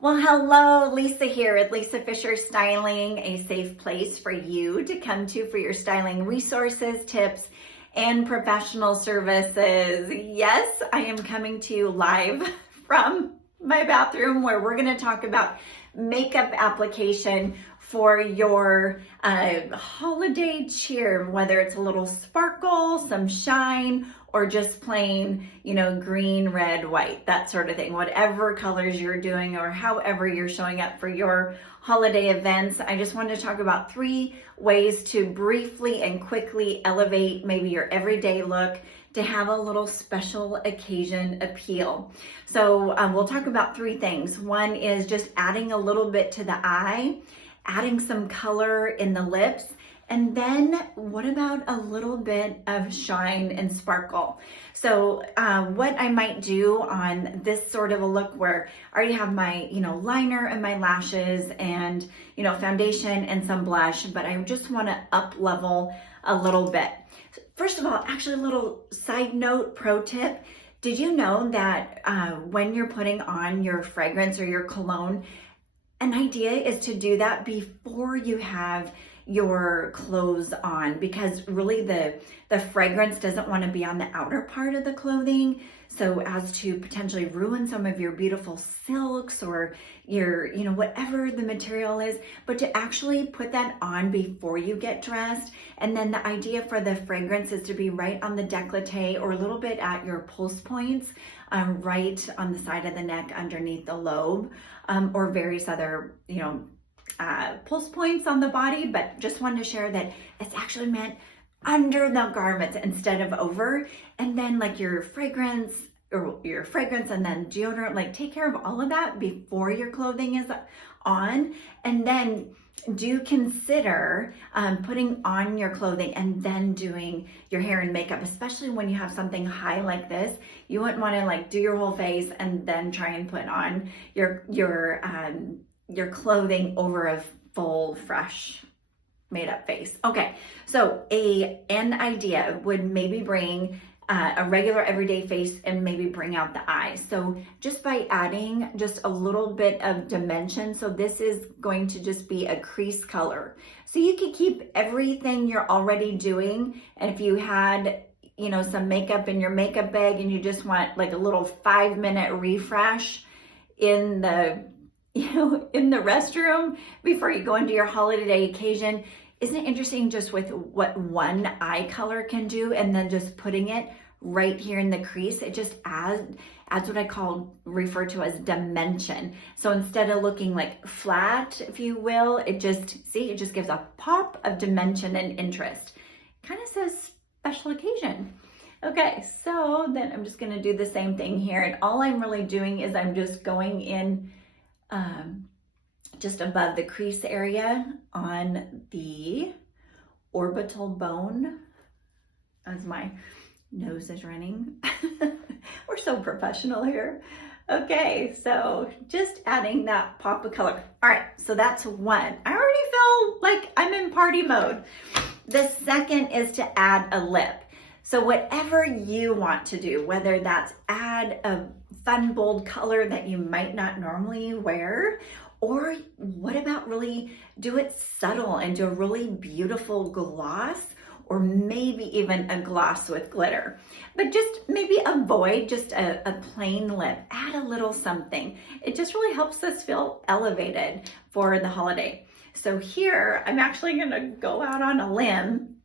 Well, hello, Lisa here with Lisa Fisher Styling, a safe place for you to come to for your styling resources, tips, and professional services. Yes, I am coming to you live from my bathroom where we're going to talk about makeup application for your holiday cheer, whether it's a little sparkle, some shine, or just plain, green, red, white, that sort of thing. Whatever colors you're doing or however you're showing up for your holiday events, I just wanted to talk about 3 ways to briefly and quickly elevate maybe your everyday look to have a little special occasion appeal. So we'll talk about 3 things. One is just adding a little bit to the eye, adding some color in the lips, and then what about a little bit of shine and sparkle? So what I might do on this sort of a look where I already have my, liner and my lashes and, foundation and some blush, but I just want to up level a little bit. First of all, actually a little side note, pro tip. Did you know that when you're putting on your fragrance or your cologne, an idea is to do that before you have your clothes on, because really the fragrance doesn't want to be on the outer part of the clothing, so as to potentially ruin some of your beautiful silks or your, whatever the material is, but to actually put that on before you get dressed. And then the idea for the fragrance is to be right on the décolleté or a little bit at your pulse points, right on the side of the neck underneath the lobe, or various other, pulse points on the body, but just wanted to share that it's actually meant under the garments instead of over. And then like your fragrance and then deodorant, like take care of all of that before your clothing is on. And then do consider putting on your clothing and then doing your hair and makeup, especially when you have something high like this. You wouldn't want to like do your whole face and then try and put on your clothing over a full, fresh, made up face. Okay, so an idea would maybe bring a regular everyday face and maybe bring out the eyes. So just by adding just a little bit of dimension, so this is going to just be a crease color. So you could keep everything you're already doing, and if you had some makeup in your makeup bag and you just want like a little 5-minute refresh in the in the restroom before you go into your holiday occasion, isn't it interesting just with what one eye color can do, and then just putting it right here in the crease? It just adds what I refer to as dimension. So instead of looking like flat, if you will, it just gives a pop of dimension and interest. Kind of says special occasion. Okay, so then I'm just gonna do the same thing here, and all I'm really doing is I'm just going in just above the crease area on the orbital bone as my nose is running. We're so professional here. Okay, so just adding that pop of color. All right, so that's one. I already feel like I'm in party mode. The second is to add a lip. So whatever you want to do, whether that's add a fun, bold color that you might not normally wear, or what about really do it subtle and do a really beautiful gloss, or maybe even a gloss with glitter. But just maybe avoid just a plain lip. Add a little something. It just really helps us feel elevated for the holiday. So here, I'm actually gonna go out on a limb,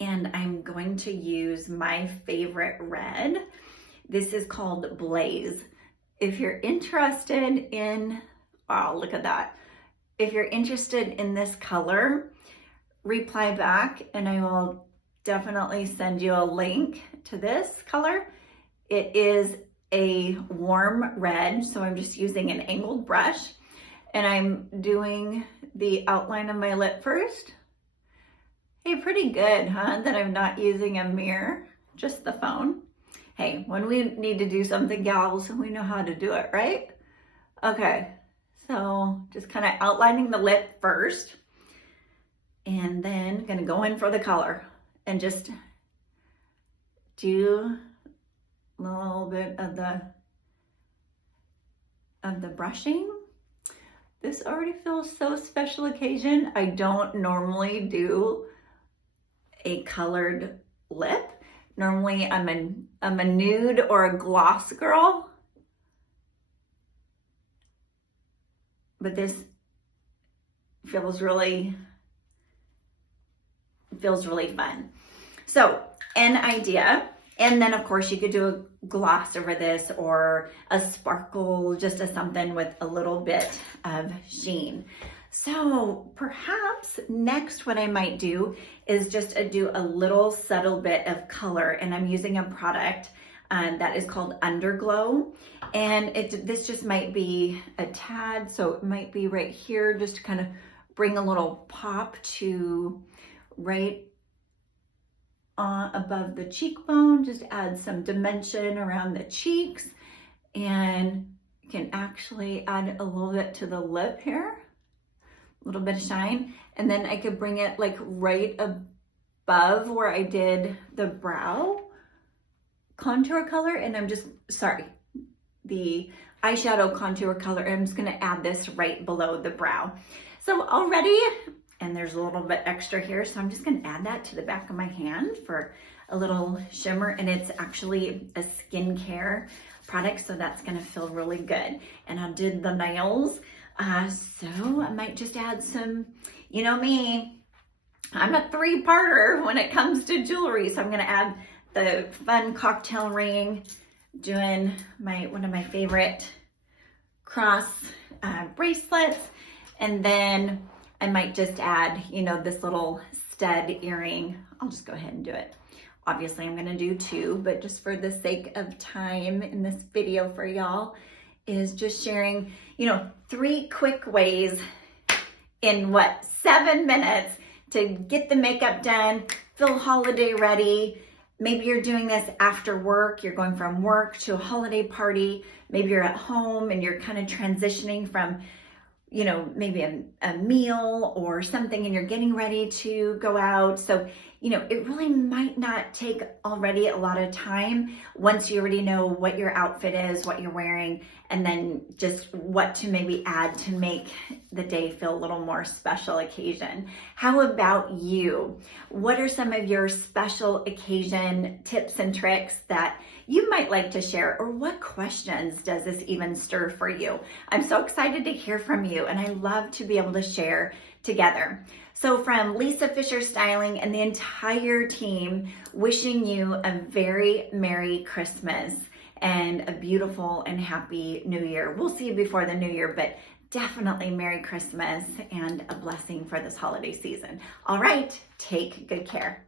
and I'm going to use my favorite red. This is called Blaze. If you're interested in, oh, look at that. If you're interested in this color, reply back and I will definitely send you a link to this color. It is a warm red, so I'm just using an angled brush, and I'm doing the outline of my lip first. Hey, pretty good, huh? That I'm not using a mirror, just the phone. Hey, when we need to do something, gals, we know how to do it, right? Okay, so just kind of outlining the lip first, and then gonna go in for the color and just do a little bit of the of the brushing. This already feels so special occasion. I don't normally do a colored lip. Normally I'm a nude or a gloss girl. But this feels really fun. So an idea, and then of course you could do a gloss over this or a sparkle, just a something with a little bit of sheen. So perhaps next what I might do is just do a little subtle bit of color, and I'm using a product that is called Underglow, and this just might be a tad, so it might be right here just to kind of bring a little pop to right above the cheekbone, just add some dimension around the cheeks, and you can actually add a little bit to the lip here, a little bit of shine, and then I could bring it like right above where I did the brow contour color, and I'm just, sorry, the eyeshadow contour color, I'm just gonna add this right below the brow. So already, and there's a little bit extra here, so I'm just gonna add that to the back of my hand for a little shimmer, and it's actually a skincare product, so that's gonna feel really good. And I did the nails, so I might just add some, you know me, I'm a three-parter when it comes to jewelry, so I'm gonna add the fun cocktail ring, doing one of my favorite cross bracelets, and then I might just add, you know, this little stud earring. I'll just go ahead and do it. Obviously I'm gonna do two, but just for the sake of time in this video for y'all, is just sharing, you know, 3 quick ways in 7 minutes to get the makeup done, feel holiday ready. Maybe you're doing this after work, you're going from work to a holiday party, maybe you're at home and you're kind of transitioning from, you know, maybe a meal or something, and you're getting ready to go out. So, you know, it really might not take already a lot of time once you already know what your outfit is, what you're wearing, and then just what to maybe add to make the day feel a little more special occasion. How about you? What are some of your special occasion tips and tricks that you might like to share, or what questions does this even stir for you? I'm so excited to hear from you, and I love to be able to share together. So from Lisa Fischer Styling and the entire team, wishing you a very Merry Christmas and a beautiful and happy New Year. We'll see you before the New Year, but definitely Merry Christmas and a blessing for this holiday season. All right, take good care.